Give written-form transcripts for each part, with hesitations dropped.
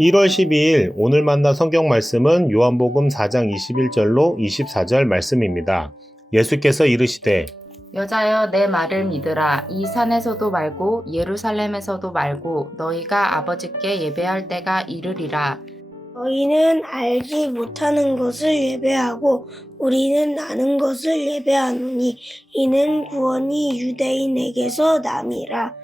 1월 12일 오늘 만난 성경 말씀은 요한복음 4장 21절로 24절 말씀입니다. 예수께서 이르시되 여자여 내 말을 믿으라. 이 산에서도 말고 예루살렘에서도 말고 너희가 아버지께 예배할 때가 이르리라. 너희는 알지 못하는 것을 예배하고 우리는 아는 것을 예배하노니 이는 구원이 유대인에게서 남이라.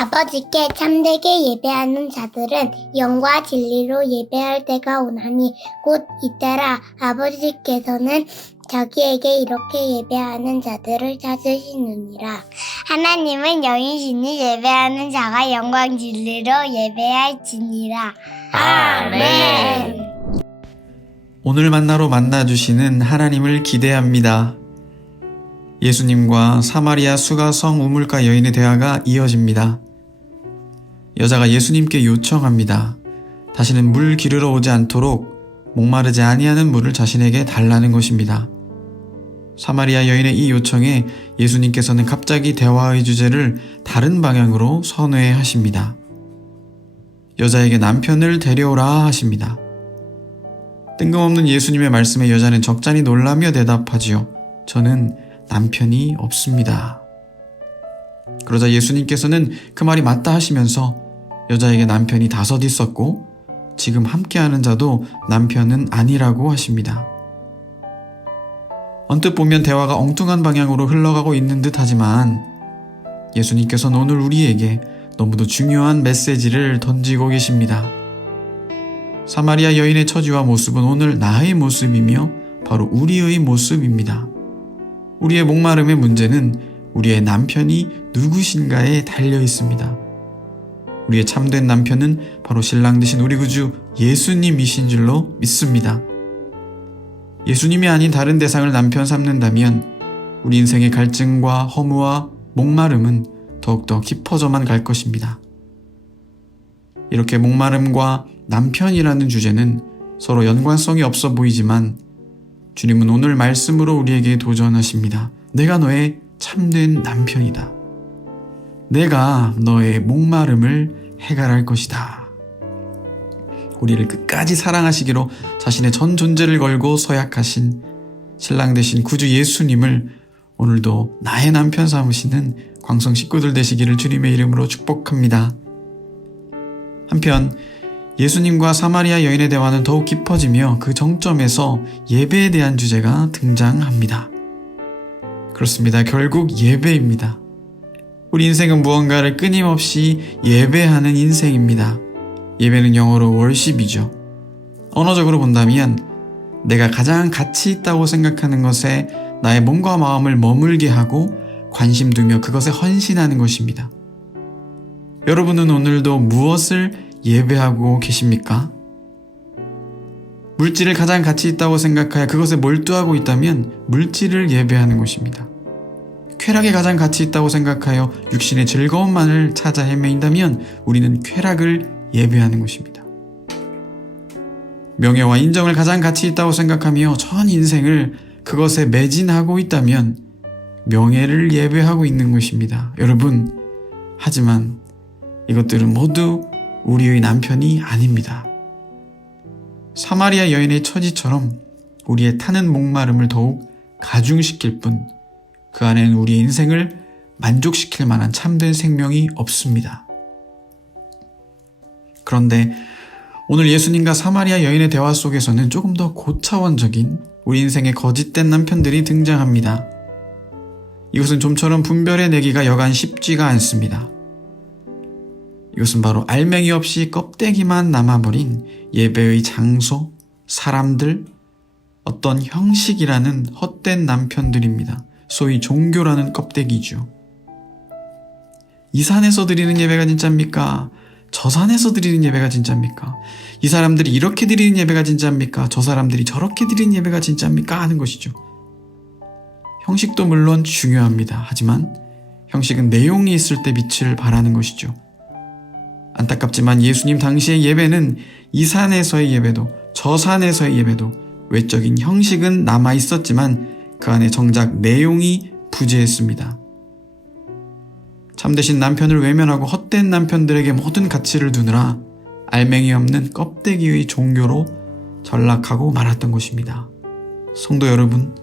아버지께 참되게 예배하는 자들은 영과 진리로 예배할 때가 오나니 곧 이때라. 아버지께서는 자기에게 이렇게 예배하는 자들을 찾으시느니라. 하나님은 영이시니 예배하는 자가 영광 진리로 예배할지니라. 아멘. 오늘 만나로 만나주시는 하나님을 기대합니다. 예수님과 사마리아 수가성 우물가 여인의 대화가 이어집니다. 여자가 예수님께 요청합니다. 다시는 물 기르러 오지 않도록 목마르지 아니하는 물을 자신에게 달라는 것입니다. 사마리아 여인의 이 요청에 예수님께서는 갑자기 대화의 주제를 다른 방향으로 선회하십니다. 여자에게 남편을 데려오라 하십니다. 뜬금없는 예수님의 말씀에 여자는 적잖이 놀라며 대답하지요. 저는 남편이 없습니다. 그러자 예수님께서는 그 말이 맞다 하시면서 여자에게 남편이 5 있었고 지금 함께하는 자도 남편은 아니라고 하십니다. 언뜻 보면 대화가 엉뚱한 방향으로 흘러가고 있는 듯 하지만 예수님께서는 오늘 우리에게 너무도 중요한 메시지를 던지고 계십니다. 사마리아 여인의 처지와 모습은 오늘 나의 모습이며 바로 우리의 모습입니다. 우리의 목마름의 문제는 우리의 남편이 누구신가에 달려 있습니다. 우리의 참된 남편은 바로 신랑 되신 우리 구주 예수님이신 줄로 믿습니다. 예수님이 아닌 다른 대상을 남편 삼는다면 우리 인생의 갈증과 허무와 목마름은 더욱더 깊어져만 갈 것입니다. 이렇게 목마름과 남편이라는 주제는 서로 연관성이 없어 보이지만 주님은 오늘 말씀으로 우리에게 도전하십니다. 내가 너의 참된 남편이다. 내가 너의 목마름을 해결할 것이다. 우리를 끝까지 사랑하시기로 자신의 전 존재를 걸고 서약하신 신랑 되신 구주 예수님을 오늘도 나의 남편 삼으시는 광성 식구들 되시기를 주님의 이름으로 축복합니다. 한편 예수님과 사마리아 여인의 대화는 더욱 깊어지며 그 정점에서 예배에 대한 주제가 등장합니다. 그렇습니다. 결국 예배입니다. 우리 인생은 무언가를 끊임없이 예배하는 인생입니다. 예배는 영어로 worship이죠. 언어적으로 본다면 내가 가장 가치 있다고 생각하는 것에 나의 몸과 마음을 머물게 하고 관심 두며 그것에 헌신하는 것입니다. 여러분은 오늘도 무엇을 예배하고 계십니까? 물질을 가장 가치 있다고 생각하여 그것에 몰두하고 있다면 물질을 예배하는 것입니다. 쾌락이 가장 가치 있다고 생각하여 육신의 즐거움만을 찾아 헤매인다면 우리는 쾌락을 예배하는 것입니다. 명예와 인정을 가장 가치 있다고 생각하며 전 인생을 그것에 매진하고 있다면 명예를 예배하고 있는 것입니다. 여러분, 하지만 이것들은 모두 우리의 남편이 아닙니다. 사마리아 여인의 처지처럼 우리의 타는 목마름을 더욱 가중시킬 뿐 그 안에는 우리의 인생을 만족시킬 만한 참된 생명이 없습니다. 그런데 오늘 예수님과 사마리아 여인의 대화 속에서는 조금 더 고차원적인 우리 인생의 거짓된 남편들이 등장합니다. 이것은 좀처럼 분별해내기가 여간 쉽지가 않습니다. 이것은 바로 알맹이 없이 껍데기만 남아버린 예배의 장소, 사람들, 어떤 형식이라는 헛된 남편들입니다. 소위 종교라는 껍데기죠. 이 산에서 드리는 예배가 진짜입니까? 저 산에서 드리는 예배가 진짜입니까? 이 사람들이 이렇게 드리는 예배가 진짜입니까? 저 사람들이 저렇게 드리는 예배가 진짜입니까? 하는 것이죠. 형식도 물론 중요합니다. 하지만 형식은 내용이 있을 때 빛을 발하는 것이죠. 안타깝지만 예수님 당시의 예배는 이 산에서의 예배도 저 산에서의 예배도 외적인 형식은 남아 있었지만 그 안에 정작 내용이 부재했습니다. 참되신 남편을 외면하고 헛된 남편들에게 모든 가치를 두느라 알맹이 없는 껍데기의 종교로 전락하고 말았던 것입니다. 성도 여러분,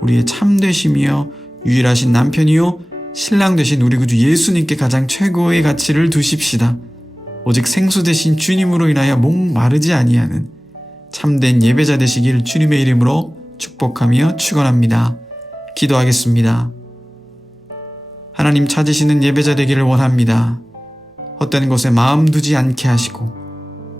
우리의 참되심이여 유일하신 남편이요 신랑 되신 우리 구주 예수님께 가장 최고의 가치를 두십시다. 오직 생수 되신 주님으로 인하여 목마르지 아니하는 참된 예배자 되시길 주님의 이름으로 축복하며 축원합니다. 기도하겠습니다. 하나님 찾으시는 예배자 되기를 원합니다. 헛된 것에 마음 두지 않게 하시고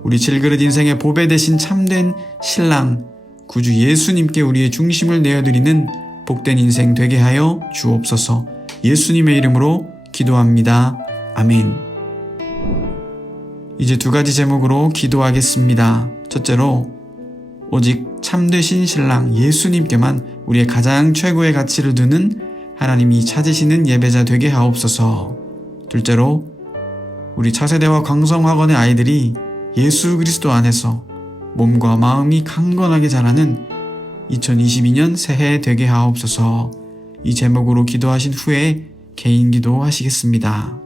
우리 질그릇 인생의 보배 되신 참된 신랑 구주 예수님께 우리의 중심을 내어드리는 복된 인생 되게 하여 주옵소서. 예수님의 이름으로 기도합니다. 아멘. 이제 2가지 제목으로 기도하겠습니다. 첫째로 오직 참되신 신랑 예수님께만 우리의 가장 최고의 가치를 두는 하나님이 찾으시는 예배자 되게 하옵소서. 둘째로 우리 차세대와 광성학원의 아이들이 예수 그리스도 안에서 몸과 마음이 강건하게 자라는 2022년 새해 되게 하옵소서. 이 제목으로 기도하신 후에 개인 기도 하시겠습니다.